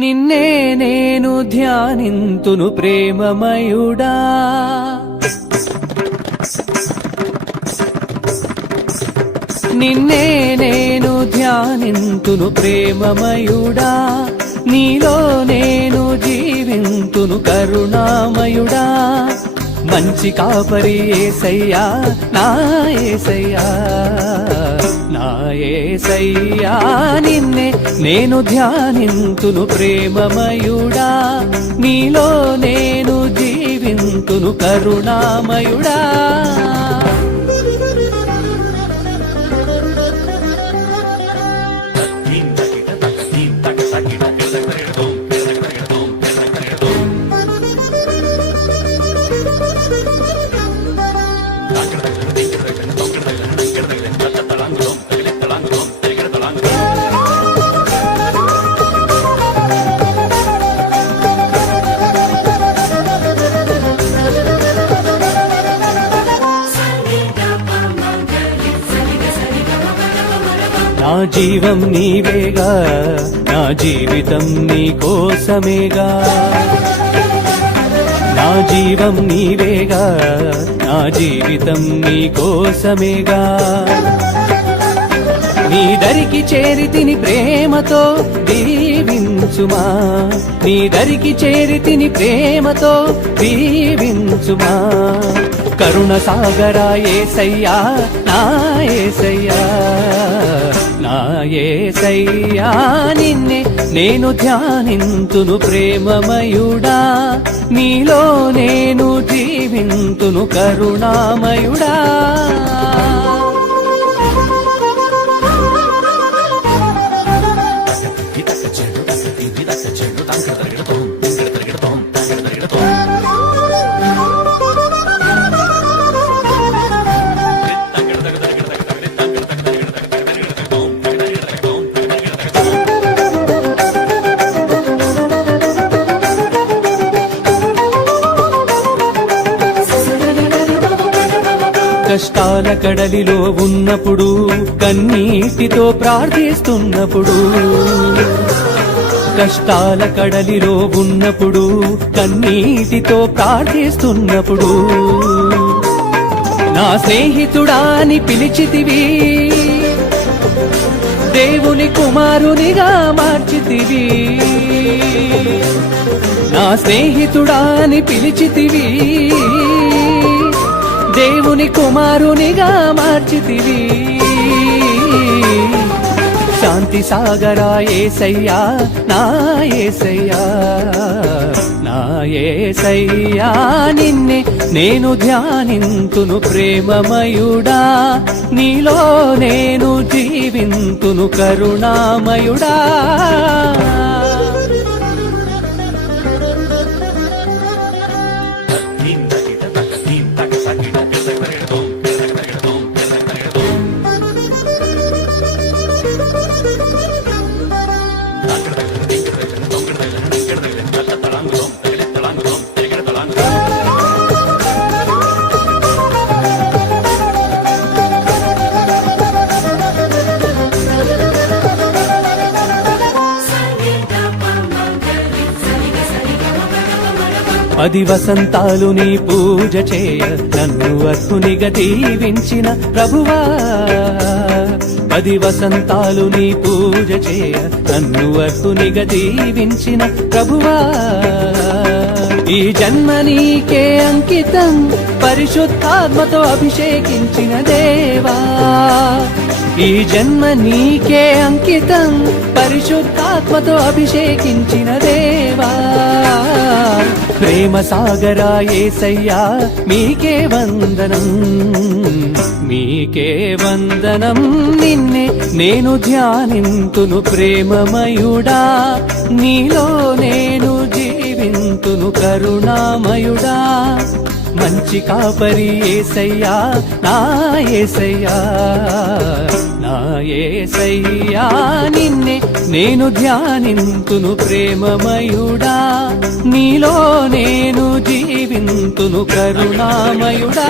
నిన్నే నేను ధ్యానింతును ప్రేమమయుడా. నిన్నే నేను ధ్యానింతును ప్రేమమయుడా. నీలో నేను జీవింతును కరుణామయుడా. మంచి కాపరి యేసయ్యా, నా యేసయ్యా, నా యేసయ్యా. నిన్నే నేను ధ్యానింతును ప్రేమమయుడా. నీలో నేను జీవింతును కరుణామయుడా. నా జీవం నీవేగా, నా జీవితం నీ కోసమేగా. నా జీవం నీవేగా, నా జీవితం నీ కోసమేగా. నీ దరికి చేరితిని ప్రేమతో దీవించుమా. నీ దరికి చేరితిని ప్రేమతో దీవించుమా. కరుణ సాగరా యేసయ్యా, నా యేసయ్యా, నా యేసయ్యా. నిన్నే నేను ధ్యానింతును ప్రేమమయుడా. నీలో నేను జీవింతును కరుణామయుడా. కష్టాల కడలిలో ఉన్నప్పుడు, కన్నీటితో ప్రార్థిస్తున్నప్పుడు, కష్టాల కడలిలో ఉన్నప్పుడు, కన్నీటితో ప్రార్థిస్తున్నప్పుడు, నా స్నేహితుడాని పిలిచితివి, దేవుని కుమారునిగా మార్చితివి. నా స్నేహితుడాని పిలిచితివి, దేవుని కుమారునిగా మార్చితివి. శాంతి సాగరా యేసయ్యా, నా యేసయ్యా, నా యేసయ్యా. నిన్నే నేను ధ్యానింతును ప్రేమమయుడా. నీలో నేను జీవింతును కరుణామయుడా. పది వసంతాలు నీ పూజ చేయ నన్ను అర్హునిగా దీవించిన ప్రభువా. పది వసంతాలు నీ పూజ చేయ నన్ను అర్హునిగా దీవించిన ప్రభువా. ఈ జన్మ నీకే అంకితం, పరిశుద్ధాత్మతో అభిషేకించిన దేవా. ఈ జన్మ నీకే అంకితం, పరిశుద్ధాత్మతో అభిషేకించిన దేవా. ప్రేమ సాగరా యేసయ్యా, మీకే వందనం, మీకే వందనం. నిన్నే నేను ధ్యానింతును ప్రేమమయుడా. నీలో నేను జీవింతును కరుణామయుడా. మంచి కాపరి యేసయ్యా, నా యేసయ్యా, నా యేసయ్యా. నిన్నే నేను ధ్యానింతును ప్రేమమయుడా. నీలో నేను జీవింతును కరుణామయుడా.